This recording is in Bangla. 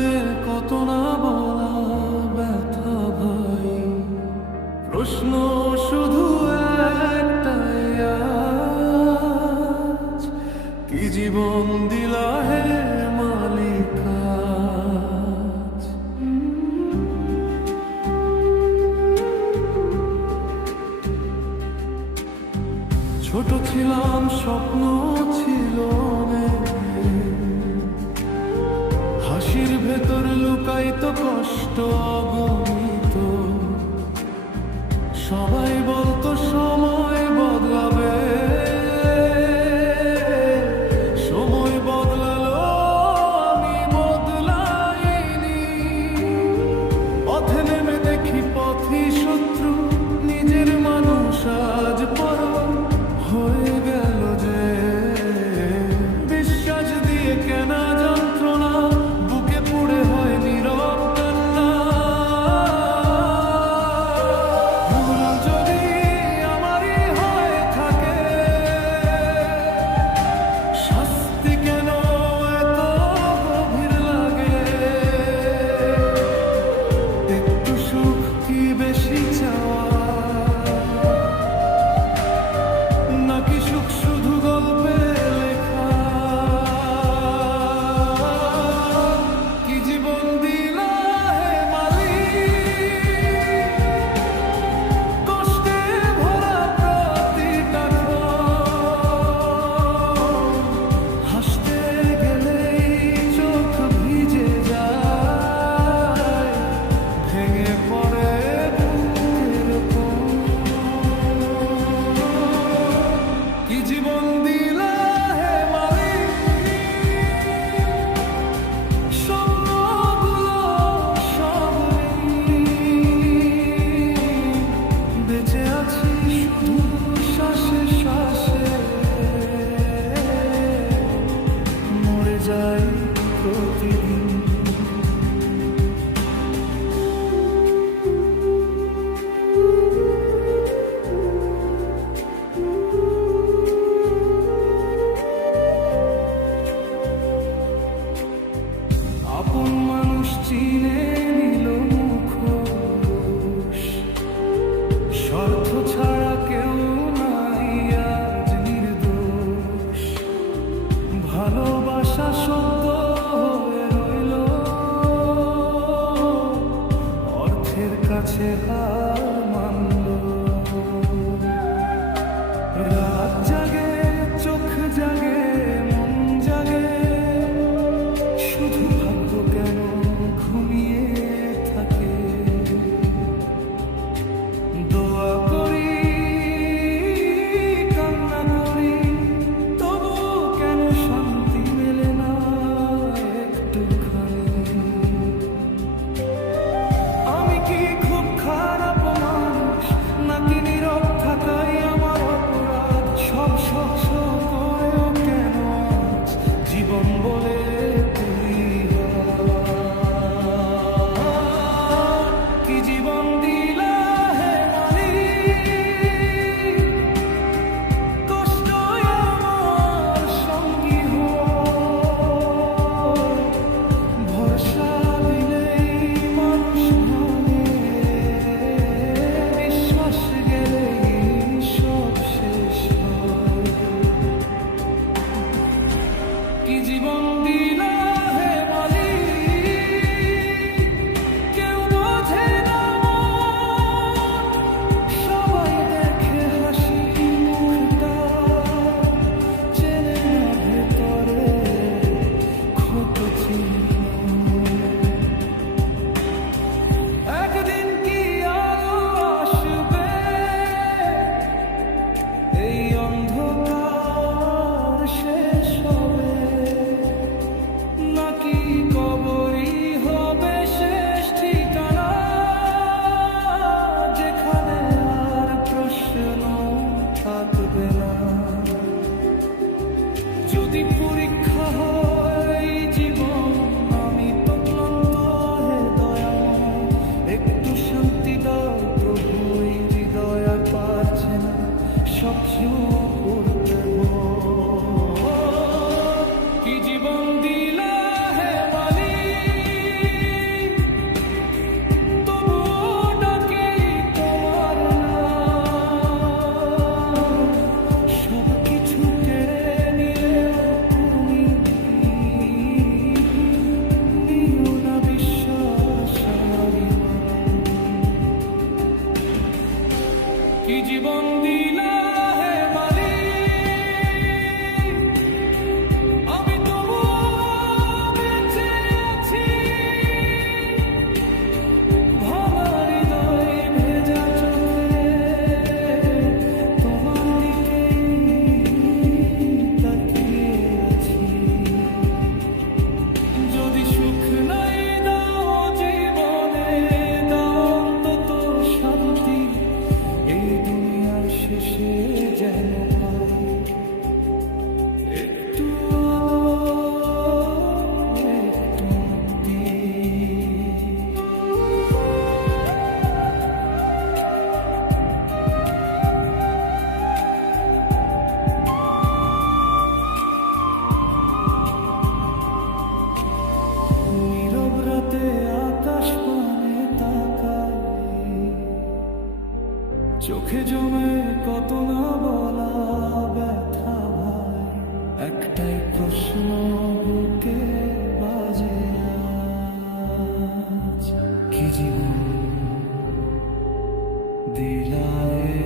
তুলে কত না বলা ব্যথা ভাই, প্রশ্ন শুধু একটাই আজ, কি জীবন দিলা হে মালিক আজ। ছোট ছিলাম স্বপ্ন ছিল অনেক, হাসির ভেতর লুকাইতো কষ্ট অগণিত। সবাই বলতো সময় বদলাবে, সময় বদলালো আমি বদলাইনি। পথে নেমে দেখি পথই শত্রু, নিজের মানুষ আজ পর হয়ে গেল যে। বিশ্বাস দিয়ে কেনা যন্ত্রণা, বুকে পুড়ে হয় নীরব কান্না। ভুল যদি আমারই হয়ে থাকে, শাস্তি কেন এত গভীর লাগে? একটু সুখ কি বেশি চাওয়া, নাকি সুখ শুধু গল্পে লেখা? কি জীবন দিলা হে মালিক, কষ্টে ভরা প্রতিটা ক্ষণ। হাসতে গেলেই চোখ ভিজে যায়, ভেঙে পড়ে বুকের কোণ। কি জীবন দিলা হে মালিক, স্বপ্নগুলো সব বেঁচে আছি শুধু শ্বাসে শ্বাসে, মরে যাই প্রতিদিন। আপন মানুষ চিনে নিল মুখোশ, স্বার্থ ছাড়া কেউ নাই আজ নির্দোষ। ভালোবাসা শব্দ হয়ে রইল অর্থের কাছে হার মানল। রাত জাগে চোখ জাগে মন জাগে, শুধু ভাগ্য কেন ঘুমিয়ে दिलाए